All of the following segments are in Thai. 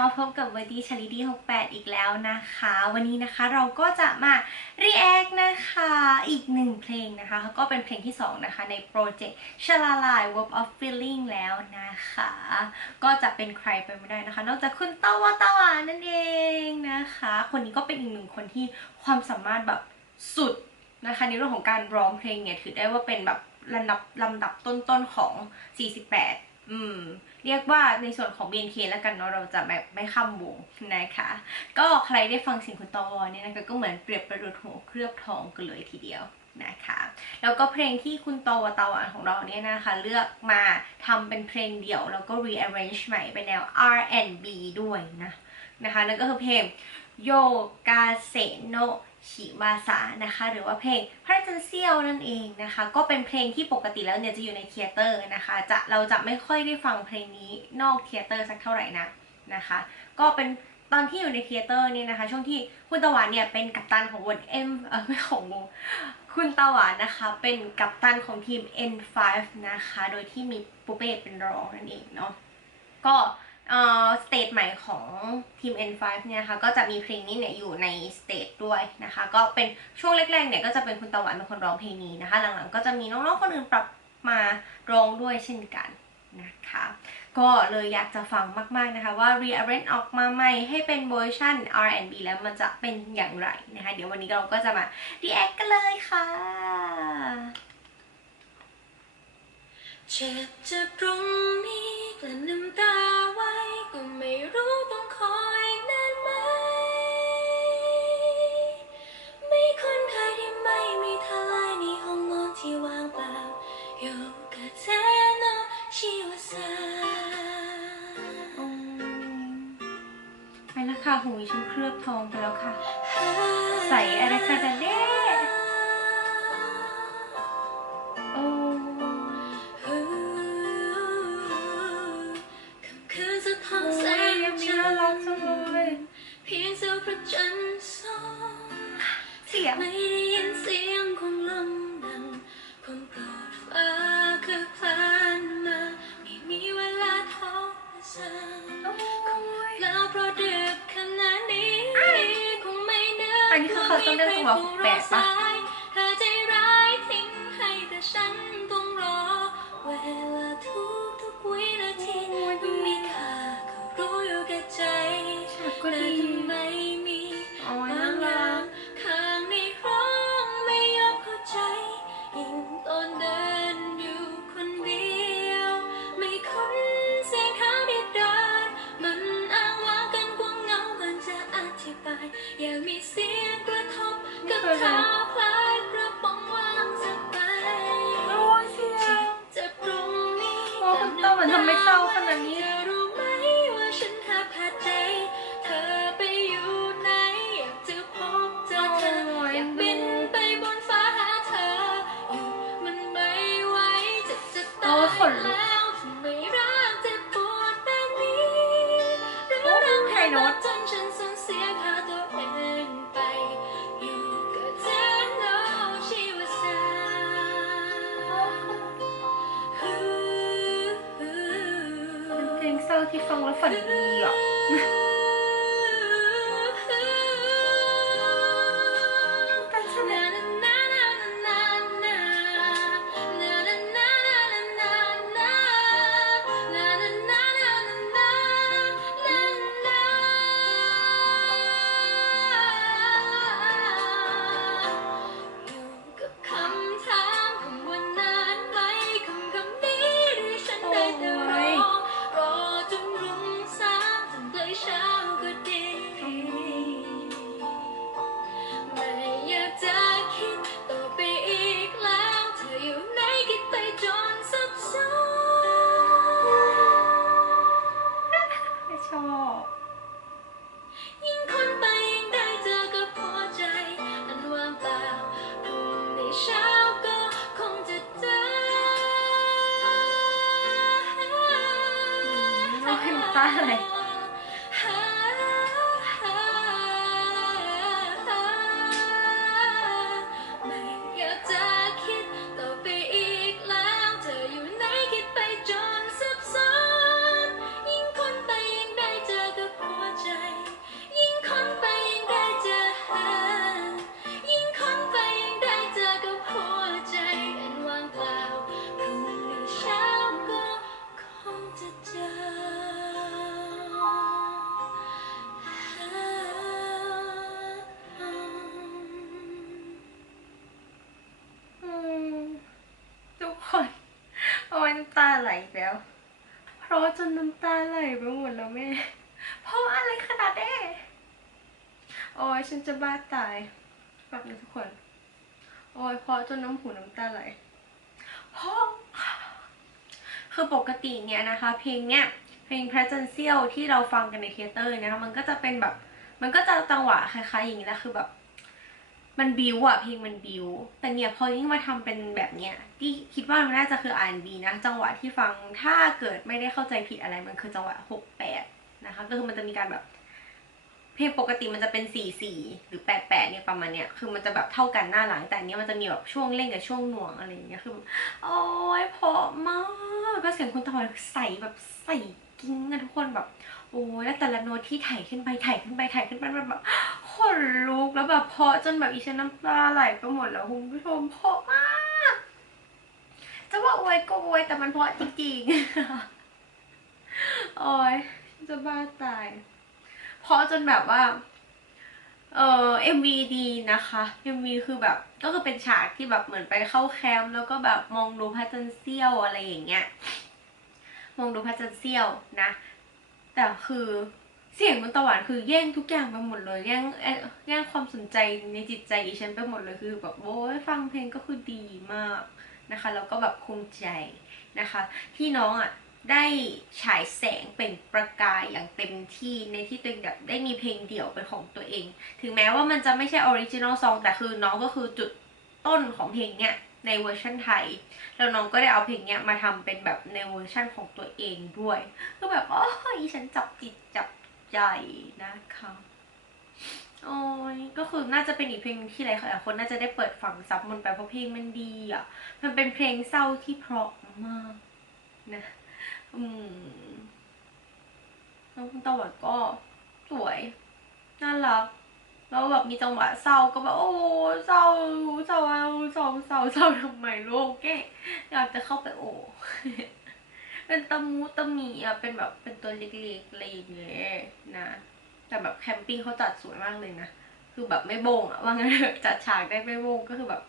มาพบกับเวทีชลิดี้68 อีกแล้วนะคะ วันนี้นะคะเราก็จะมา react นะคะอีกหนึ่งเพลงนะคะ ก็เป็นเพลงที่ 2 นะคะ ในโปรเจกต์ชลาลาย Work of Feeling แล้วนะคะ ก็จะเป็นใครไปไม่ได้นะคะ นอกจากคุณตาวาตาวานั่นเองนะคะ คนนี้ก็เป็นอีกหนึ่งคนที่ความสามารถแบบสุดนะคะในเรื่องของการร้องเพลงเนี่ยถือได้ว่าเป็นแบบลำดับลำดับต้นๆของ 48 อืม เรียกว่าในส่วนของ BNK แล้วกันเนาะเราจะแบบไม่ข้ามวงนะคะ ก็ใครได้ฟังเสียงคุณตอวอเนี่ยนะคะก็เหมือนเปรียบประดุจหัวเคลือบทองกันเลยทีเดียวนะคะแล้วก็เพลงที่คุณตอวตาวานของเราเนี่ยนะคะ เลือกมาทำเป็นเพลงเดี่ยว แล้วก็ rearrange ใหม่เป็นแนว R&B ด้วยนะนะคะนั่นก็คือเพลงโยกาเซโน ชิวาสานะคะ หรือว่าเพลงพระจันทร์เซี่ยวนั่นเองนะคะ ก็เป็นเพลงที่ปกติแล้วเนี่ยจะอยู่ในเทเตอร์นะคะ จะเราจะไม่ค่อยได้ฟังเพลงนี้นอกเทเตอร์สักเท่าไหร่นะนะคะ ก็เป็นตอนที่อยู่ในเทเตอร์เนี่ยนะคะ ช่วงที่คุณตะวันเนี่ยเป็นกัปตันของวง M เออไม่ของวงคุณตะวันนะคะเป็นกัปตันของทีม N5 นะคะ โดยที่มีปูเป้เป็นรองนั่นเองเนาะก็ สเตจใหม่ของทีม N5 เนี่ยนะคะก็จะมีเพลงนี้เนี่ยอยู่ในสเตจด้วยนะคะ ก็เป็นช่วงแรกๆเนี่ยก็จะเป็นคุณตะวันเป็นคนร้องเพลงนี้นะคะ หลังๆก็จะมีน้องๆคนอื่นปรับมาร้องด้วยเช่นกันนะคะ ก็เลยอยากจะฟังมากๆนะคะว่า rearrange ออกมาใหม่ให้เป็นเวอร์ชัน R&B แล้วมันจะเป็นอย่างไรนะคะ เดี๋ยววันนี้เราก็จะมา react กันเลยค่ะเจ็บจะตรงนี้กลั้นน้ำ ค่ะ หูยฉันเคลือบทองไปแล้วค่ะ ใส่อะไรขนาดนี้โอ้คำคืนสะท้อนแสยงยังมีจัน่านรักทร์จังเลยเพียงเสียวพระจันทร์ส่อง ไม่นึกอันนี้ มันทำไม่เศร้าขนาดนี้เธอรู้ไหมว่าฉันแทบขาดใจ เธอไปอยู่ไหนอยากจะพบเจอเธออยากบินไปบนฟ้าหาเธออยู่มันไม่ไหวจะจะตายแล้วทำไมรักเจ็บปวดแบบนี้หรือโอ้รักไฮโน้ต เพลงเเรา อีกแล้ว เพราะจนน้ำตาไหลไปหมดแล้วแม่ เพราะอะไรขนาดนี้โอ้ยฉันจะบ้าตายแบบนี้ทุกคน โอ้ยเพราะจนน้ำหูน้ำตาไหล เพราะ คือปกติเนี่ยนะคะ เพลงเนี้ยเพลง Presential ที่เราฟังกันในเทเตอร์นะคะมันก็จะเป็นแบบ มันก็จะจังหวะคล้ายๆอย่างนี้แหละคือแบบ มันบิวอะเพลงมันบิว แต่เนี่ยพอยิ่งมาทำเป็นแบบเนี้ยที่คิดว่ามันน่าจะคือ R&B นบีนะ จังหวะที่ฟังถ้าเกิดไม่ได้เข้าใจผิดอะไรมันคือจังหวะหกแปดนะคะ ก็คือมันจะมีการแบบ เพลงปกติมันจะเป็นสี่สี่หรือแปดแปดเนี่ยประมาณเนี้ยคือมันจะแบบเท่ากันหน้าหลัง แต่เนี้ยมันจะมีแบบช่วงเล่นกับช่วงหน่วงอะไรอย่างเงี้ยคือโอ้ยเพราะมากก็เสียงคุณตะวันใส่แบบใส่กิ้งอะทุกคนแบบ โอ้ยแล้วแต่ละโน้ตที่ถ่ายขึ้นไปถ่ายขึ้นไปถ่ายขึ้นไปมันแบบขนลุกแล้วแบบเพาะจนแบบอีฉันน้ำตาไหลไปหมดแล้วคุณผู้ชมเพาะมากจะว่าอวยก็อวยแต่มันเพาะจริงๆโอ้ยจะบ้าตายเพาะจนแบบว่า เอ่อ MV ดีนะคะ MV คือแบบ ก็คือเป็นฉากที่แบบเหมือนไปเข้าแคมป์แล้วก็แบบมองดูพระจันทร์เสี้ยวอะไรอย่างเงี้ยมองดูพระจันทร์เสี้ยวนะ แต่คือเสียงมันตะวานคือแย่งทุกอย่างไปหมดเลยแย่งแย่งความสนใจในจิตใจอีฉันไปหมดเลยคือแบบโอ้ยฟังเพลงก็คือดีมากนะคะแล้วก็แบบภูมิใจนะคะ ที่น้องอะได้ฉายแสงเป็นประกายอย่างเต็มที่ในที่ตัวเองแบบได้มีเพลงเดี่ยวเป็นของตัวเอง ถึงแม้ว่ามันจะไม่ใช่ออริจินอลซองแต่คือน้องก็คือจุดต้นของเพลงเนี้ย ในเวอร์ชันไทย แล้วน้องก็ได้เอาเพลงเนี้ยมาทำเป็นแบบในเวอร์ชันของตัวเองด้วย ก็แบบโอ้ยฉันจับจิตจับใจนะคะโอ้ยก็คือน่าจะเป็นอีกเพลงที่หลายคนน่าจะได้เปิดฟังซับมันไปเพราะเพลงมันดีอะ มันเป็นเพลงเศร้าที่เพราะมากนะอืมน้องตะวันก็สวย น่ารัก แล้วแบบมีจังหวะเศร้าก็แบบโอ้เศร้าเศร้าเศร้าเศร้าเศร้าทำไมโลกแกอยากจะเข้าไปโอ้เป็นตะมูตะมีอะเป็นแบบเป็นตัวเล็กๆอะไรอย่างเงี้ยนะ แต่แบบแคมปิ้งเขาจัดสวยมากเลยนะคือแบบไม่โบงอะว่างั้นจัดฉากได้ไม่โบงก็คือแบบ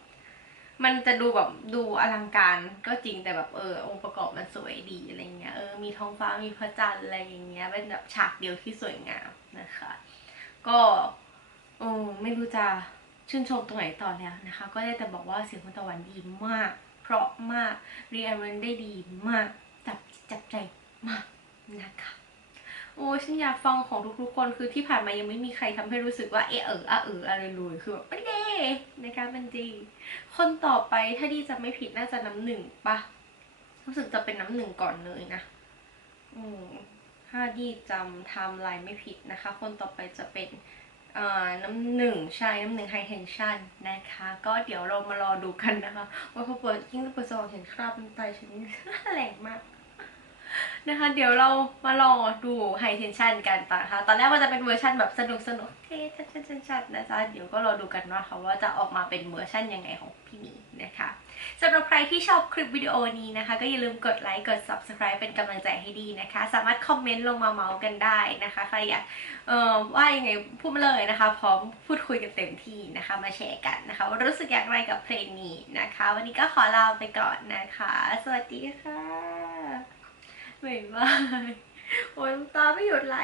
มันจะดูแบบดูอลังการก็จริงแต่แบบเออองค์ประกอบมันสวยดีอะไรเงี้ยเออมีท้องฟ้ามีพระจันทร์อะไรอย่างเงี้ยเป็นแบบฉากเดียวที่สวยงามนะคะ ก็ โอ้ไม่รู้จะชื่นชมตรงไหนต่อแล้วนะคะ ก็ได้แต่บอกว่าเสียงคุณตะวันดีมาก เพราะมากรีแอเรนได้ดีมาก จับจับใจมากนะคะโอ้ฉันอยากฟังของทุกๆคนคือที่ผ่านมายังไม่มีใครทำให้รู้สึกว่าเออเอออะเอออะไรเลยคือแบบไม่ได้นะคะเป็นจริงคนต่อไปถ้าดีจะไม่ผิดน่าจะน้ำหนึ่งปะรู้สึกจะเป็นน้ำหนึ่งก่อนเลยนะอืมถ้าดีจำไทม์ไลน์ไม่ผิดนะคะ คนต่อไปจะเป็น น้ำหนึ่งใช่น้ำหนึ่งไฮเทนชันนะคะ ก็เดี๋ยวเรามารอดูกันนะคะ ว่าเขาเปิดยิ่งเปิดซองเห็นคราบน้ำตาฉันแรงมาก นะคะ เดี๋ยวเรามารอดูไฮเทนชันกันต่อนะคะตอนแรกว่าจะเป็นเวอร์ชันแบบสนุกสนุกเท่ชัดชัดชัดนะจ๊ะเดี๋ยวก็รอดูกันว่าค่ะว่าจะออกมาเป็นเวอร์ชันยังไงของพี่มีนะคะสำหรับใครที่ชอบคลิปวิดีโอนี้นะคะ ก็อย่าลืมกดไลค์กด subscribe เป็นกำลังใจให้ดีนะคะ สามารถคอมเมนต์ลงมาเมาส์กันได้นะคะใครอยากเอ่อว่ายังไงพูดมาเลยนะคะ พร้อมพูดคุยกันเต็มที่นะคะ มาแชร์กันนะคะว่ารู้สึกอย่างไรกับเพลงนี้นะคะ วันนี้ก็ขอลาไปก่อนนะคะ สวัสดีค่ะ บ๊ายบายโอ้ยน้ำตาไม่หยุดไหล